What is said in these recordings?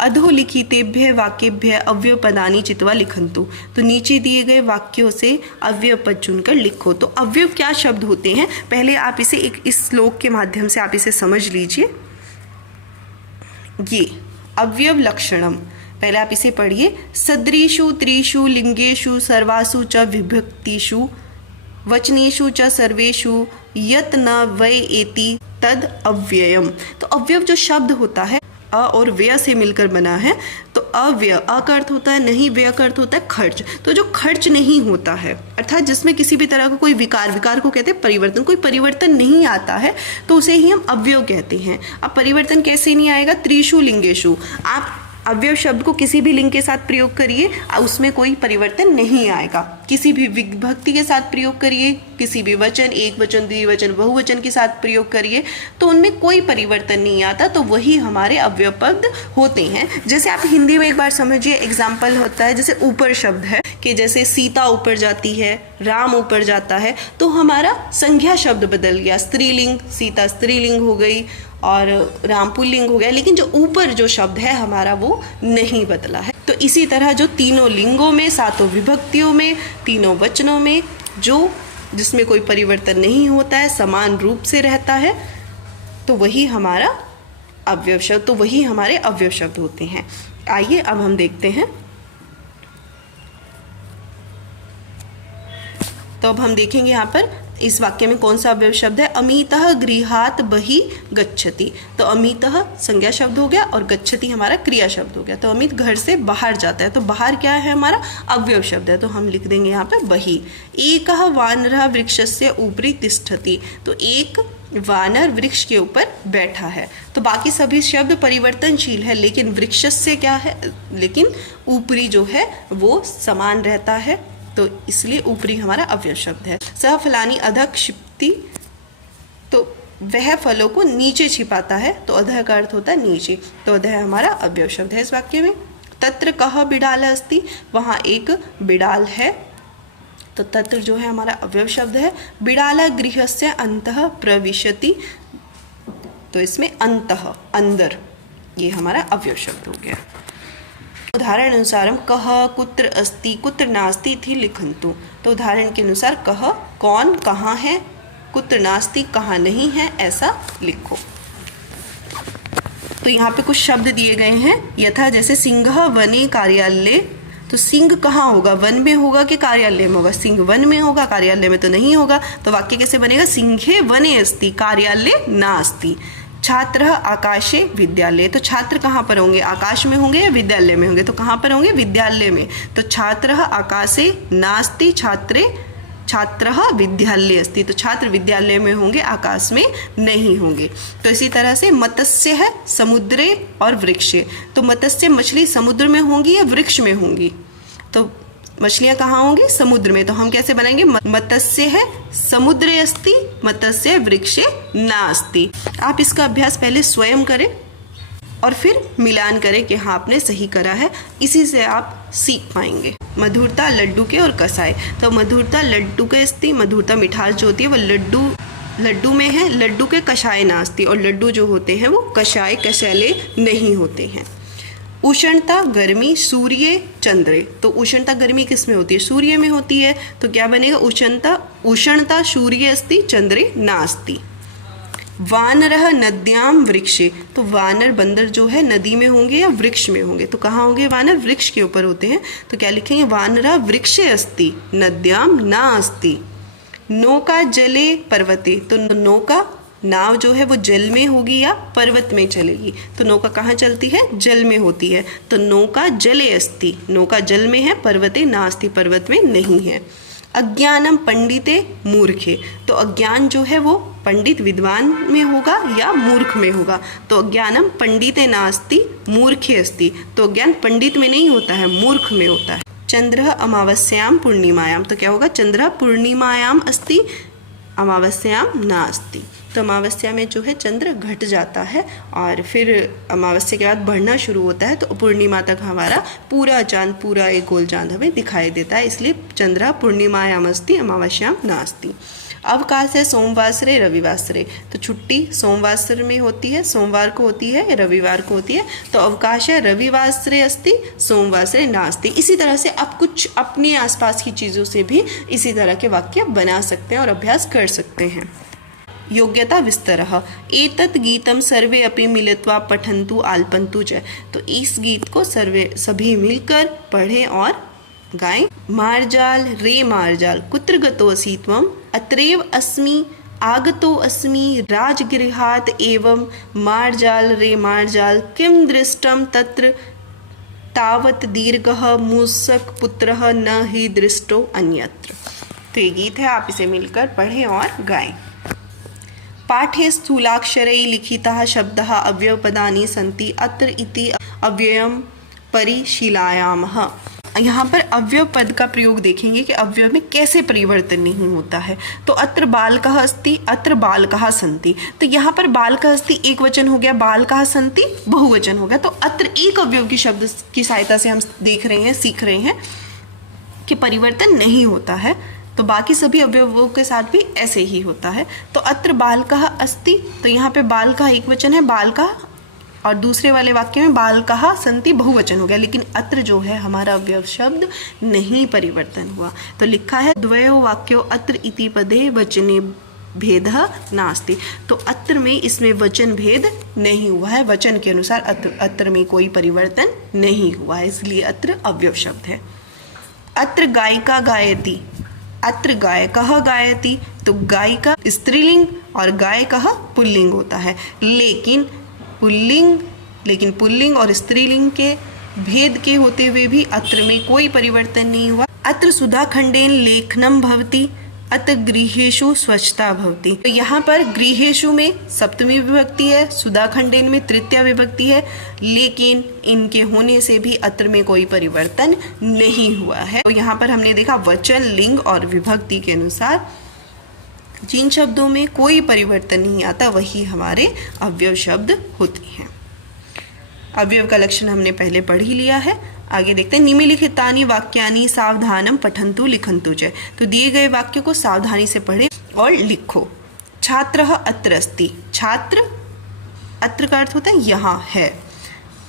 अधोलिखितेभ्य वाक्येभ्य अव्ययपदानि चित्वा लिखन्तु। तो नीचे दिए गए वाक्यों से अव्यय पद चुनकर लिखो। तो अव्यय क्या शब्द होते हैं, पहले आप इसे एक इस श्लोक के माध्यम से आप इसे समझ लीजिए। ये अव्यव लक्षणम, पहले आप इसे पढ़िए। सदृशु त्रिषु लिंगेषु सर्वासु च विभक्तिषु वचनेषु च सर्वेषु यत् न वै एति तद अव्ययम। तो अव्यव जो शब्द होता है अ और व्यय से मिलकर बना है। तो अव्यय अ का अर्थ होता है नहीं, व्यय का अर्थ होता है खर्च। तो जो खर्च नहीं होता है अर्थात जिसमें किसी भी तरह का कोई विकार को कहते हैं परिवर्तन, कोई परिवर्तन नहीं आता है तो उसे ही हम अव्यय कहते हैं। अब परिवर्तन कैसे नहीं आएगा, त्रिषु लिंगेषु, आप अव्यय शब्द को किसी भी लिंग के साथ प्रयोग करिए, उसमें कोई परिवर्तन नहीं आएगा। किसी भी विभक्ति के साथ प्रयोग करिए, किसी भी वचन, एक वचन, द्विवचन, बहुवचन के साथ प्रयोग करिए तो उनमें कोई परिवर्तन नहीं आता, तो वही हमारे अव्यय पद होते हैं। जैसे आप हिंदी में एक बार समझिए, एग्जाम्पल होता है जैसे ऊपर शब्द है कि जैसे सीता ऊपर जाती है, राम ऊपर जाता है, तो हमारा संज्ञा शब्द बदल गया, स्त्रीलिंग, सीता स्त्रीलिंग हो गई और राम पुल्लिंग हो गया, लेकिन जो ऊपर जो शब्द है हमारा वो नहीं बदला है। तो इसी तरह जो तीनों लिंगों में, सातों विभक्तियों में, तीनों वचनों में जिसमें कोई परिवर्तन नहीं होता है, समान रूप से रहता है, तो वही हमारा अव्यय शब्द, तो वही हमारे अव्यय शब्द होते हैं। आइए अब हम देखते हैं। तो अब हम देखेंगे यहाँ पर इस वाक्य में कौन सा अव्यय शब्द है। अमितः गृहात् बहिः गच्छति। तो अमितः संज्ञा शब्द हो गया और गच्छति हमारा क्रिया शब्द हो गया। तो अमित घर से बाहर जाता है, तो बाहर क्या है हमारा अव्यय शब्द है, तो हम लिख देंगे यहाँ पर बहिः। एकः वानरः वृक्षस्य उपरि तिष्ठति। तो एक वानर वृक्ष के ऊपर बैठा है। तो बाकी सभी शब्द परिवर्तनशील है, लेकिन वृक्षस्य क्या है, लेकिन ऊपरी जो है वो समान रहता है, तो इसलिए ऊपरी हमारा अव्यय शब्द है। सह फलानि अधः क्षिप्ति, तो वह फलों को नीचे छिपाता है, तो अधः का अर्थ होता है नीचे, तो अधः हमारा अव्यय शब्द है इस वाक्य में। तत्र कः बिडाल अस्ति, वहाँ एक बिडाल है, तो तत्र जो है हमारा अव्यय शब्द है। बिडाल गृहस्य अन्तः प्रविशति, तो इसमें अन्तः अंदर, ये हमारा अव्यय शब्द हो गया। उदाहरण अनुसार कह कुत्र अस्ति कुत्र नास्ति इति लिखन्तु। तो उदाहरण के अनुसार कह कौन कहाँ है, कुत्र नास्ति कहाँ नहीं है, ऐसा लिखो। तो यहाँ पे कुछ शब्द दिए गए हैं, यथा जैसे सिंह वने कार्यालय। तो सिंह कहाँ होगा, वन में होगा कि कार्यालय में होगा, सिंह वन में होगा, कार्यालय में तो नहीं होगा। तो वाक्य कैसे बनेगा, सिंहे वने अस्ति कार्यालय नास्ति। छात्र आकाशे विद्यालय, तो छात्र कहाँ पर होंगे, आकाश में होंगे या विद्यालय में होंगे, तो कहाँ पर होंगे, विद्यालय में। तो छात्र आकाशे नास्ति छात्र विद्यालय अस्ति, तो छात्र विद्यालय में होंगे, आकाश में नहीं होंगे। तो इसी तरह से मत्स्य है समुद्रे और वृक्षे। तो मत्स्य मछली समुद्र में होंगी या वृक्ष में होंगी, तो मछलियाँ कहाँ होंगी, समुद्र में। तो हम कैसे बनाएंगे, मत्स्य है समुद्रे अस्ति मत्स्य वृक्षे नास्ति। आप इसका अभ्यास पहले स्वयं करें और फिर मिलान करें कि हाँ आपने सही करा है, इसी से आप सीख पाएंगे। मधुरता लड्डू के और कसाय। तो मधुरता लड्डू के अस्ति, मधुरता मिठास जो होती है वो लड्डू में है, लड्डू के कषाय नास्ति, और लड्डू जो होते हैं वो कषाय कसैले नहीं होते हैं। उष्णता गर्मी सूर्य चंद्रे। तो उष्णता गर्मी किस में होती है, सूर्य में होती है, तो क्या बनेगा, उष्णता सूर्य अस्ति चंद्रे नास्ति। वानरः नद्याम वृक्षे। तो वानर बंदर जो है नदी में होंगे या वृक्ष में होंगे, तो कहाँ होंगे, वानर वृक्ष के ऊपर होते हैं, तो क्या लिखेंगे, वानरः वृक्षे अस्ति नद्याम नास्ति। नौका जले पर्वते। तो नौका नाव जो है वो जल में होगी या पर्वत में चलेगी, तो नौका कहाँ चलती है, जल में होती है, तो नौका जले अस्ति, नौका जल में है, पर्वते नास्ति पर्वत में नहीं है। अज्ञानम पंडिते मूर्खे। तो अज्ञान जो है वो पंडित विद्वान में होगा या मूर्ख में होगा, तो अज्ञानम पंडिते नास्ति मूर्खे अस्ति। तो अज्ञान पंडित में नहीं होता है, मूर्ख में होता है। चंद्र अमावस्याम पूर्णिमायाम। तो क्या होगा, चंद्र पूर्णिमायाम अस्ति अमावस्याम नास्ति। तो अमावस्या में जो है चंद्र घट जाता है और फिर अमावस्या के बाद बढ़ना शुरू होता है, तो पूर्णिमा तक हमारा पूरा चांद, पूरा एक गोल चांद हमें दिखाई देता है, इसलिए चंद्र पूर्णिमायाम अस्ति अमावस्याम नास्ति। अवकाश है सोमवासरे रविवासरे, तो छुट्टी सोमवासर में होती है, सोमवार को होती है, रविवार को होती है, तो अवकाश है रविवासरे अस्ति सोमवासरे नास्ति। इसी तरह से आप कुछ अपने आसपास की चीज़ों से भी इसी तरह के वाक्य बना सकते हैं और अभ्यास कर सकते हैं। योग्यता विस्तरः एतत् गीतं सर्वे अपि मिलित्वा पठन्तु आलपन्तु च, तो इस गीत को सभी मिलकर पढ़ें और गाएं। मार्जाल रे मार्जाल कुत्र गतोऽसि त्वम् अत्रैव अस्मि आगतो अस्मि राजगृहात् एवं मार्जाल रे मार्जाल किं दृष्टं तत्र तावत् दीर्घः मूषकपुत्रः न हि दृष्टो अन्यत्र। तो ये गीत है, आप इसे मिलकर पढ़ें और गाएं। पाठे स्थूलाक्षरैः लिखिताः शब्दाः अव्ययपदानि सन्ति अत्र इति अव्ययं परिशीलयामः। यहाँ पर अव्यय पद का प्रयोग देखेंगे कि अव्यय में कैसे परिवर्तन नहीं होता है। तो अत्र बालकः अस्ति, अत्र बालकाः सन्ति, तो यहाँ पर बालकः अस्ति एक वचन हो गया, बालकाः सन्ति बहुवचन हो गया। तो अत्र एक अव्यय की शब्द की सहायता से हम देख रहे हैं, सीख रहे हैं कि परिवर्तन नहीं होता है। तो बाकी सभी अवयवों के साथ भी ऐसे ही होता है। तो अत्र बालकः अस्ति, तो यहाँ पे बालकः एक वचन है, बालकः, और दूसरे वाले वाक्य में बालकाः सन्ति बहुवचन हो गया, लेकिन अत्र जो है हमारा अवयव शब्द नहीं परिवर्तन हुआ। तो लिखा है द्वयो वाक्यो अत्र इति पदे वचने भेदः नास्ति, तो अत्र में इसमें वचन भेद नहीं हुआ है, वचन के अनुसार अत्र में कोई परिवर्तन नहीं हुआ है, इसलिए अत्र अवयव शब्द है। अत्र गायिका गायति, अत्र गायकः गायति, तो गायिका स्त्रीलिंग और गायकः पुल्लिंग होता है, लेकिन पुल्लिंग और स्त्रीलिंग के भेद के होते हुए भी अत्र में कोई परिवर्तन नहीं हुआ। अत्र सुधाखंडेन लेखनम भवति अत्र गृहेषु स्वच्छता भवति, तो यहाँ पर गृहेषु में सप्तमी विभक्ति है, सुधाखंडेन में तृतीया विभक्ति है, लेकिन इनके होने से भी अत्र में कोई परिवर्तन नहीं हुआ है। तो यहाँ पर हमने देखा वचन, लिंग और विभक्ति के अनुसार जिन शब्दों में कोई परिवर्तन नहीं आता वही हमारे अवयव शब्द होते हैं। अवयव का लक्षण हमने पहले पढ़ ही लिया है। आगे देखते हैं निम्नलिखितानि वाक्यानि सावधानम पठन्तु लिखन्तु च, तो दिए गए वाक्यों को सावधानी से पढ़ें और लिखो। छात्रः अत्र अस्ति, छात्र अत्र का अर्थ होता है यहाँ है।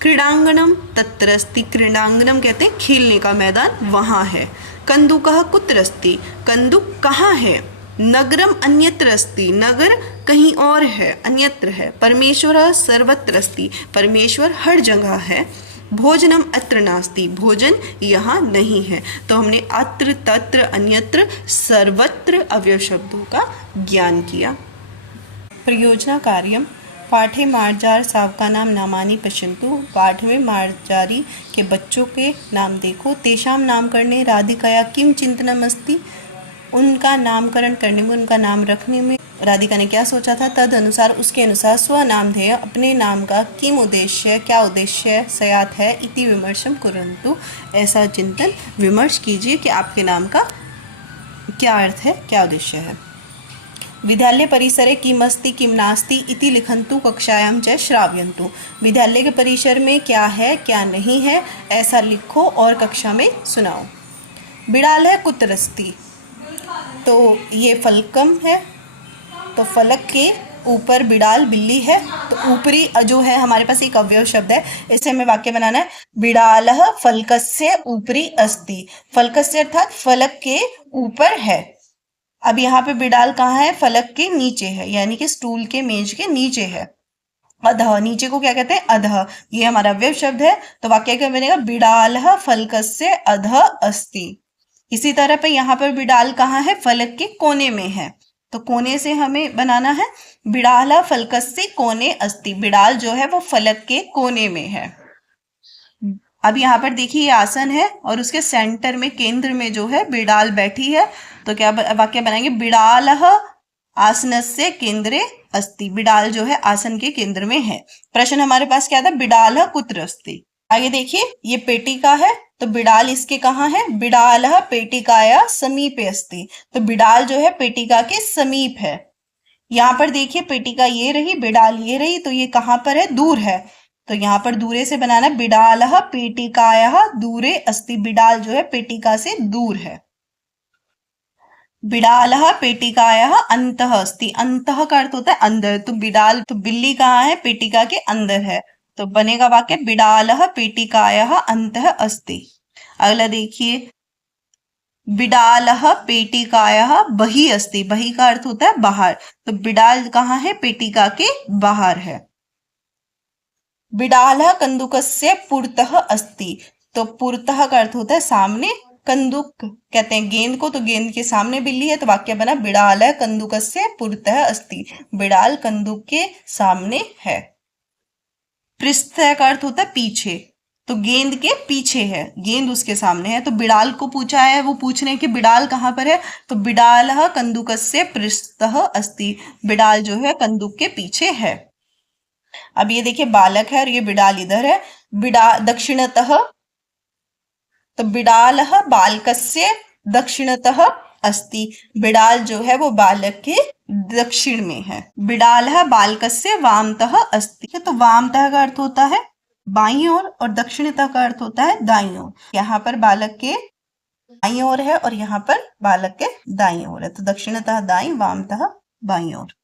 क्रीडांगणम तत्र अस्ति, क्रीडांगणम कहते हैं खेलने का मैदान वहाँ है। कन्दुकः कुत्र अस्ति, कन्दुक कहाँ है। नगरम अन्यत्र अस्ति, नगर कहीं और है, अन्यत्र है। परमेश्वरः सर्वत्र अस्ति, परमेश्वर हर जगह है। भोजनम अत्र नास्ति, भोजन यहाँ नहीं है। तो हमने अत्र, तत्र, अन्यत्र, सर्वत्र अवयव शब्दों का ज्ञान किया। प्रयोजना कार्यम पाठे मार्जार सावकानां नामानि पश्यन्तु, पाठ में मार्जारी के बच्चों के नाम देखो। तेषां नामकरणे राधिकाया किं चिंतनम अस्ति, उनका नामकरण करने में, उनका नाम रखने में राधिका ने क्या सोचा था। तद अनुसार, उसके अनुसार स्वनामधेय अपने नाम का किम उद्देश्य, क्या उद्देश्य स्यात् है इति विमर्शम कुर्वन्तु, ऐसा चिंतन विमर्श कीजिए कि आपके नाम का क्या अर्थ है, क्या उद्देश्य है। विद्यालय परिसरे किमस्ति किम नास्ति इति लिखन्तु कक्षायां च श्रावयन्तु, विद्यालय के परिसर में क्या है क्या नहीं है ऐसा लिखो और कक्षा में सुनाओ। बिडालः कुत्र अस्ति, तो ये फलकम है, तो फलक के ऊपर बिडाल बिल्ली है, तो ऊपरी जो है हमारे पास एक अवयव शब्द है, इसे हमें वाक्य बनाना है। बिडालः फलकस्य ऊपरी अस्ति, फलकस्य अर्थात फलक के ऊपर है। अब यहाँ पे बिडाल कहाँ है, फलक के नीचे है, यानी कि स्टूल के मेज के नीचे है। अधः, नीचे को क्या कहते हैं, अधः, ये हमारा अवयव शब्द है। तो वाक्य क्या बनेगा, बिडालः फलकस्य अधः अस्ति। इसी तरह पे यहाँ पर बिडाल कहाँ है, फलक के कोने में है, तो कोने से हमें बनाना है बिडाला फलकस्य कोने अस्ति, बिडाल जो है वो फलक के कोने में है। अब यहाँ पर देखिए आसन है और उसके सेंटर में, केंद्र में जो है बिडाल बैठी है, तो क्या वाक्य बनाएंगे, बिडालः आसनस्य केंद्रे अस्ति, बिडाल जो है आसन के केंद्र में है। प्रश्न हमारे पास क्या था, बिडालः कुत्र अस्ति। आगे देखिए ये पेटिका है, तो बिडाल इसके कहाँ है, बिडालः पेटिकाया समीपे अस्ति, तो बिडाल जो है पेटिका के समीप है। यहाँ पर देखिए पेटिका ये रही, बिडाल ये रही, तो ये कहाँ पर है, दूर है, तो यहाँ पर दूरे से बनाना, बिडालः पेटिकायाः दूरे अस्ति, बिडाल जो है पेटिका से दूर है। बिडालः पेटिकायाः अन्तः अस्ति। अन्तः का अर्थ होता है अंदर, तो बिल्ली कहाँ है, पेटिका के अंदर है, तो बनेगा वाक्य बिडालः पेटिकायाः अन्तः अस्ति। अगला देखिए, बिडालः पेटिकायाः बहिः अस्ति। बहिः का अर्थ होता है बाहर, तो बिडाल कहाँ है, पेटिका के बाहर है। बिडालः कन्दुकस्य पुरतः अस्ति, तो पुरतः का अर्थ होता है सामने, कंदुक कहते हैं गेंद को, तो गेंद के सामने बिल्ली है, तो वाक्य बना बिडालः कन्दुकस्य पुरतः अस्ति। बिडाल कंदुक के सामने है। पृष्ठः का अर्थ होता है पीछे, तो गेंद के पीछे है, गेंद उसके सामने है, तो बिडाल को पूछा है, वो पूछ रहे हैं कि बिडाल कहाँ पर है, तो बिडालः कन्दुकस्य पृष्ठः अस्ति। बिडाल जो है कंदुक के पीछे है। अब ये देखिए बालक है और ये बिडाल इधर है। दक्षिणतः, तो बिडालः बालकस्य दक्षिणतः अस्ति। बिडाल जो है वो बालक के दक्षिण में है। बिडालः बालकस्य वामतः अस्ति, तो वामतः का अर्थ होता है बाईं ओर और दक्षिणतः का अर्थ होता है दाईं ओर। यहाँ पर बालक के दाईं ओर है और यहाँ पर बालक के दाईं ओर है, तो दक्षिणतः दाईं, वामतः बाईं ओर।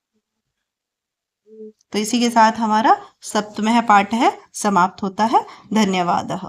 तो इसी के साथ हमारा सप्तमः पाठ है समाप्त होता है। धन्यवाद।